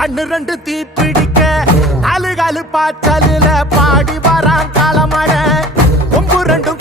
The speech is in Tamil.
கண்ணு ரெண்டு தீ பிடிக்க நாலு காலு பாய்ச்சலுல பாடி வரான் காலமழ கொம்பு ரெண்டும்